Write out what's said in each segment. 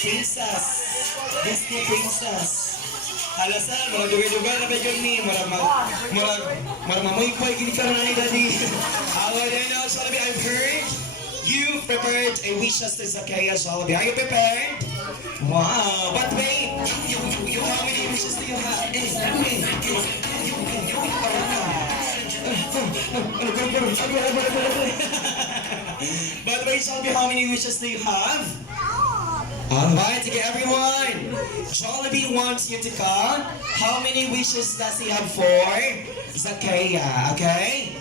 Princess. Disney Princess. Alasan, mga dugay-dugay na bagay ni. Marag mamoy-poy, gini ka na ni Daddy. Jollibee, I've heard you prepared a wishes to Zakaya, Jollibee. Are you prepared? Wow, but wait, how many wishes do you have? But wait, Jollibee, how many wishes do you have? Alright, okay, everyone. Jollibee wants you to count. How many wishes does he have for Zakaya? Okay?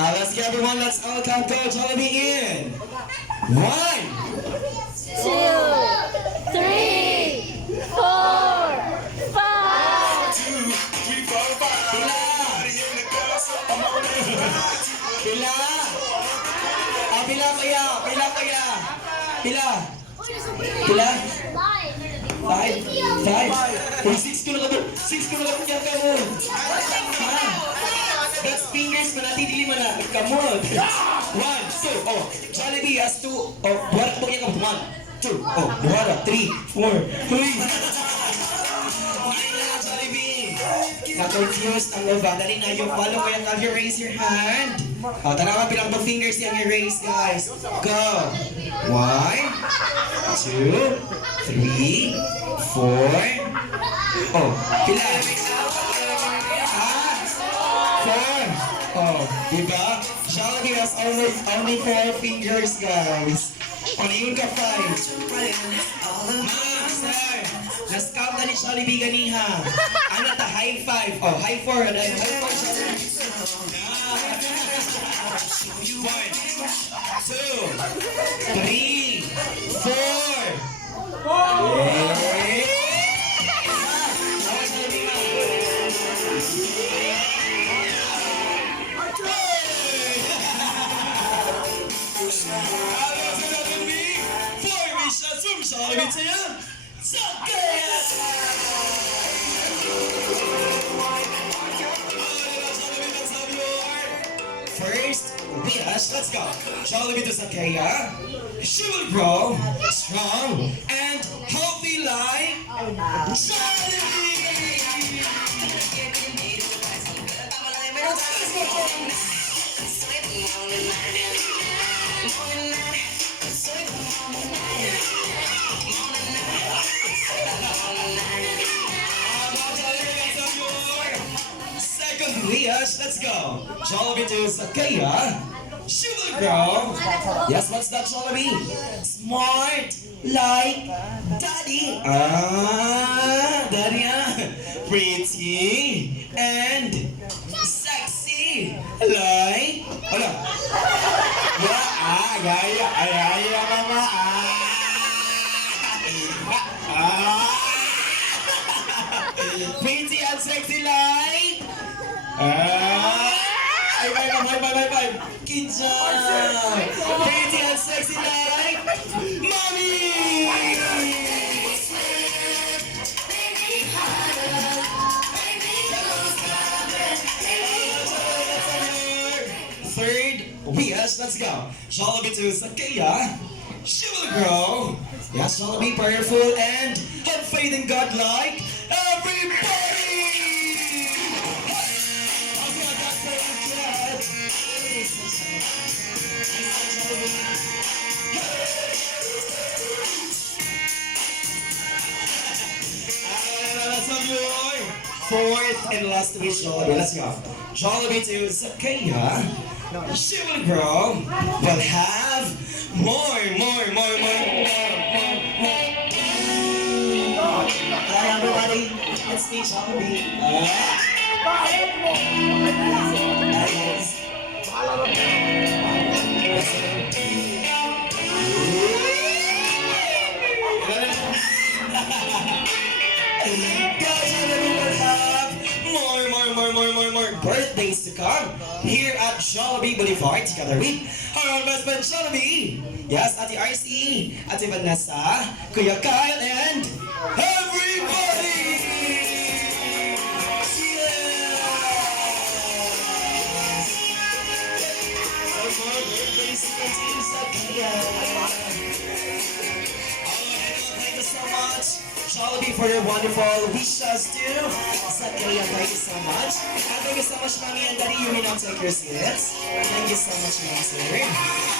Let's get everyone. Let's all count. Go, Jollibee in. 1, 2, 3, 4, 5. Pila. Pila kaya. Pila. 5. 6 ko na ka. 6 ko na ka. Kaya ka mo. That's fingers pa natin. Dili mo na. Kamot. 1, 2. Oh, Jollibee has 2. Oh, buhat mo kaya ka. 1, 2. Oh, buhat. 3, 4. Uy. Jollibee. Na-confused ang lova. Dali na yung follow. Kaya ka. You raise your hand. Oh, tanawa bilang pag fingers yung i-raise, guys. Go. 1, 2, 3, 4. Oh, pila. 4. Oh, diba? Jollibee has only 4 fingers, guys. Paningon ka 5. Master, nas-count na ni Jollibee ganiha. Ano ta, high 5. Oh, high 4. High 4, Jollibee. 1, 2, 3, 4. Jollibee to you, Zakaya! First wish, let's go. Jollibee to Zakaya. She will grow strong and healthy like Jollibee! Second wish, let's go. Jollibee to Zakaya. She will grow. Yes, what's that, Jollibee? Smart like Daddy. Daddy, pretty and sexy like. Hala. Yeah, mama. Pretty and sexy like. Bye. Kinsa. Pretty and sexy like Mommy. Third wish, let's go. Jollibee to Zakaya. She will grow. Yes, Jollibee, prayerful and have faith in God like everybody. Fourth and last wish, Jollibee. Let's go. Jollibee to Zakaya. She will grow, but have more. Hi, everybody. It's me, Jollibee. More birthdays to come here at Jollibee Boulevard together with our best friend Jollibee. Yes, Ate RC, Ate Vanessa, Kuya Kyle, and everybody! More birthdays to continue sa kaya. Jollibee for your wonderful wishes to Zakaria. Thank you so much. And thank you so much, Mommy and Daddy. You may now take your seats. Thank you so much, Mom, sir.